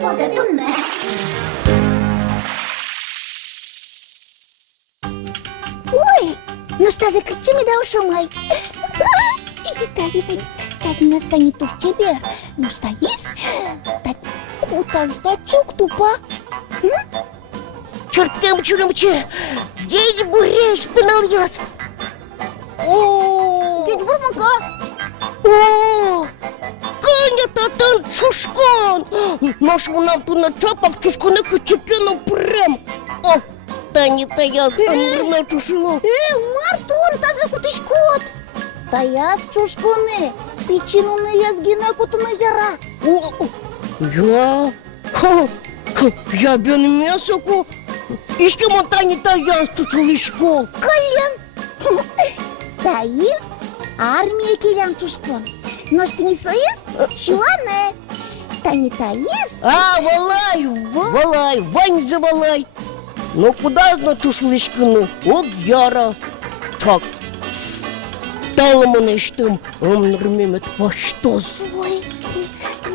буде, то не. Ой, ну что за кричими да ушумай. Так, настанет уж тебе. Ну что есть? Так, утаждачок тупа. Чорткем чурымчы, дядь Буреш пинал-ёс. О, Дядь Бурмака. о, Каня татан чушкан. Нашему нам ту на чапах чушкана кычыкену прям. О, Таня-то я на чушило. Мартон, тазы кутышкот. Таяс чушконы. Печенуны язгина кутуны яра. О, я? Я бен мясоку. Ишке монтани-то я чушилышко. Колен. Таис армия келян чушкон. Но что не соис? Чуане. Та не Таис? А, валай, Вань завалай. Ну куда на чушилышкину? Ок яра. Чак. Талымын эштім, өмірмемет баштоз. Ой,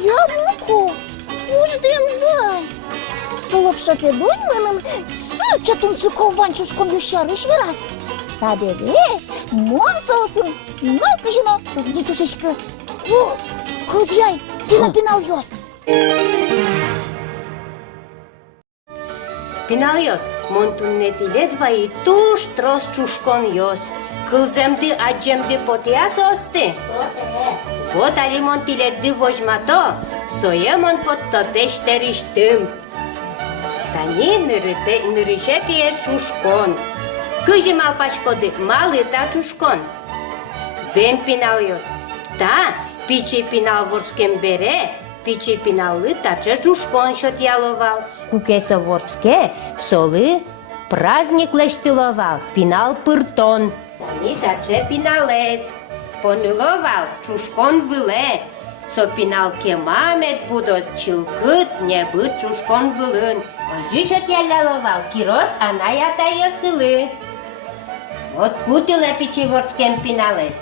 я муку. Ужден вай. Толоп шапедонь меным сычатун сыкован чушкон юшар ишвирас. Табере, мон сосын, но кажино, где чушечка. О, козяй, ты напинал ёс. Пинал-ёс, монтуннетиле двои туш трос чушкон ёс. Кылземди аджемди потиас осты. Вот алимон тиледди вожмато, соемон подтопештериштим. Тани нырышетие чушкон. Кыжим алпашкоды малыта чушкон. Бен пинал-ёс, та пичи пинал ворскем бере, пичи пиналлы таче чушкон шот яловал. Кукесо ворске солы праздник лештиловал, пинал пыртон. Тани таче пиналес, поныловал, чушкон выле. Со пинал кемамет будос чилкыт не быт чушкон вылын. Ожи шот яловал, кирос анаята ёсылы. Вот кутыле пичи ворскем пиналес.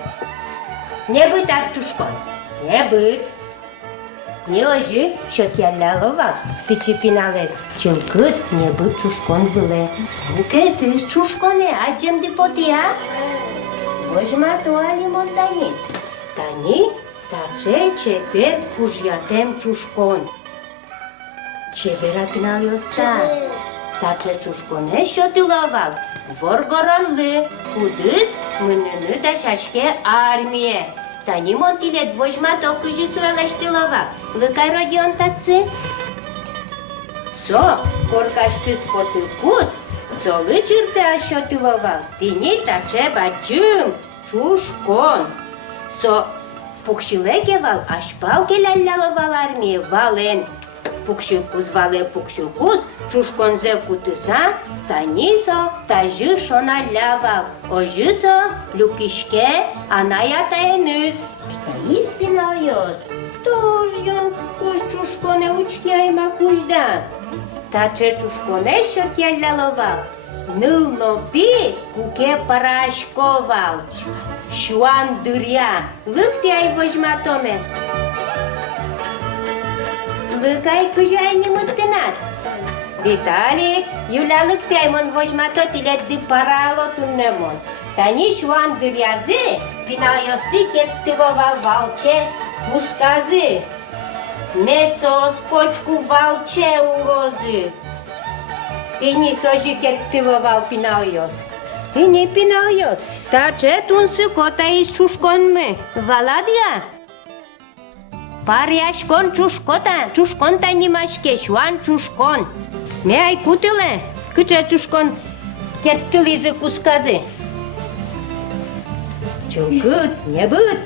Не быт ак чушкон, не быт. Не ожи шот яловал, пичи пиналес. Чилкыт не быт чушкон выле. Уке ты с чушконе аджем ди потия? Вожма туали монтани. Тани таче чепер пужьятем чушкон. Чепера пинал-ёста. Таче чушконе шотиловал. Воргоронлы, кудыс мыныны да шашке армия. Тани монтилет вожма токыжи суэлештиловал. Лыкай родион татцы? Со, коркаштыс потыкус, солы чырты ашотиловал. Тини таче бачым, чушкон. Со, пукшилекевал, ашпал келяляловал армия, вален. Пукшилкус вале пукшилкус, чушконзе кутыса, танисо, тажы шоналявал. Ожисо, люкишке, анаята эныз. Таис пинал-ёс, тож ён куш чушконе учки айма кужда. Таче чушконе шот яляловал. Нылно пи куке парашковал. Шуан дыря, лыкти ай вожматоме. Лыкай кужай не мыттынат. Виталик, Юля лыкти аймон вожмато тиледди парало туннемон. Тани шуан дырязы, пинал-ёсты кеттиловал валче пусказы. Мецос кочку валче улозы. Тини сожи кеттиловал пинал-ёс. Тини пинал-ёс. Таче тунсы кота из чушконмы. Валадья? Паряшкон чушкота, чушкон танимашке, шуан чушкон. Ме ай кутыле, кыча чушкон кеттилизы кусказы. Чулкыт, не быт,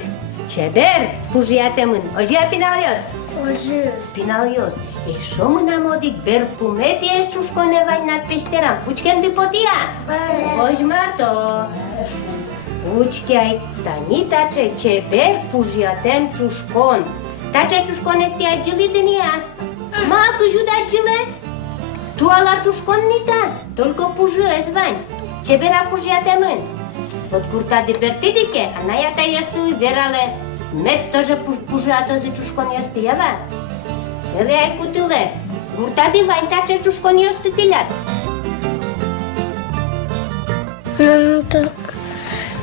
чебер, пужиятемын, ожия пинал-ёс. Ожи. Пинал-ёс, и шо мы намодик бер пумет еш чушконе вань на пештерам, пучкем ты потия? Вожмато. Пучкяй, тани таче чебер пужиятем чушкон. Таче чушкон este agili дыния. Ма кыжуда джиле? Туала чушкон нита, только пужиез вань. Чебера пужиятемын. Вот курта de pertidike, анаята ёсту верале. Мет тоже пужиато за чушкон ёстиява. Ele ai cutule. Gurta di vain tace ciușconi eu stutilat.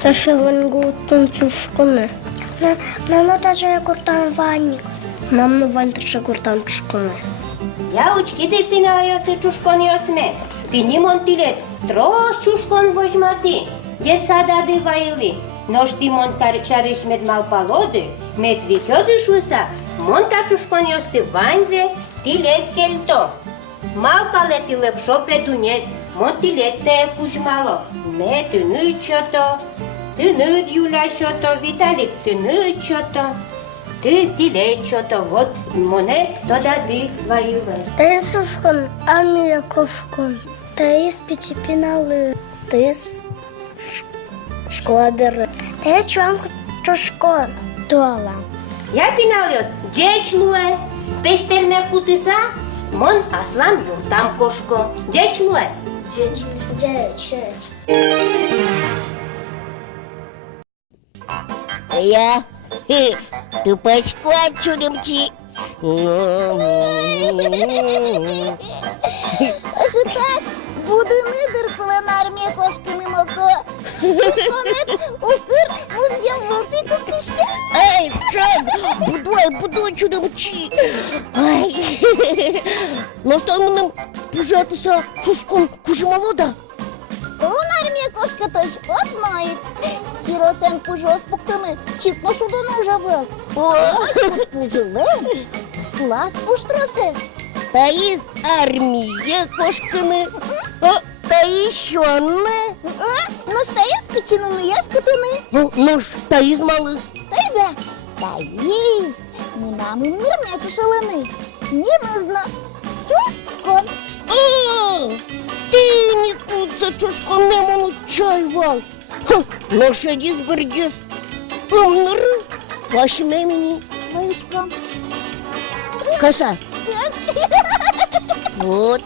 Та ще вангутом чушконе. Нам даже гуртан ванник. Нам на вань ще гуртан чушконе. Ia uci chide pina eu se ciușconi eu sme. Tini montilet. Tros ciușcon vojmati. Jet sada de vaili. Noști montar čariš med malpalode. Med vikjodi šusa. Monta ciușconi eu ste vanze. Tilet kelto. Malpaleti lepšo pe dunez. Montilet te kușmalo. Me tânui cioto. Tânui Iulia cioto. Vitalik tânui cioto. Тилет что-то, вот моне тода ди ваюле. Та є сушкон, армія кошкон. Та є спечепінали. Та є школа бере. Та є чуанку чушкон. Туала. Я пиналиос, джеч луе, пештер ме путиса, мон аслан юртам кошко. Джеч луе. Джеч. Я тупачку чуремчи. А що так? Буде нидер, коли на армії кошки не моко. Тушконет, укр, муз'єм волти костишки. Ай, шаг, будой чуремчи. Ай, ну що нам пожатися чушком кужемолода? То на армії кошка тож одної. Кіросен пужо спуктами, чітно шудону жавел. Ой, пужилем, слаз пуштросес. Та із армії кошками. Та і що не? Ну ж та є спечинені, є скотини. Ну ж, та із малих. Та й за. Та їсть. Ми нами мирмеку шалени. Не мизна. Чушкон. Ти нікуди чушком не можу чай вал. Ну ще діз бердіс. Умнер. Вашме мені. Маючка. Коса. Кес. Вот.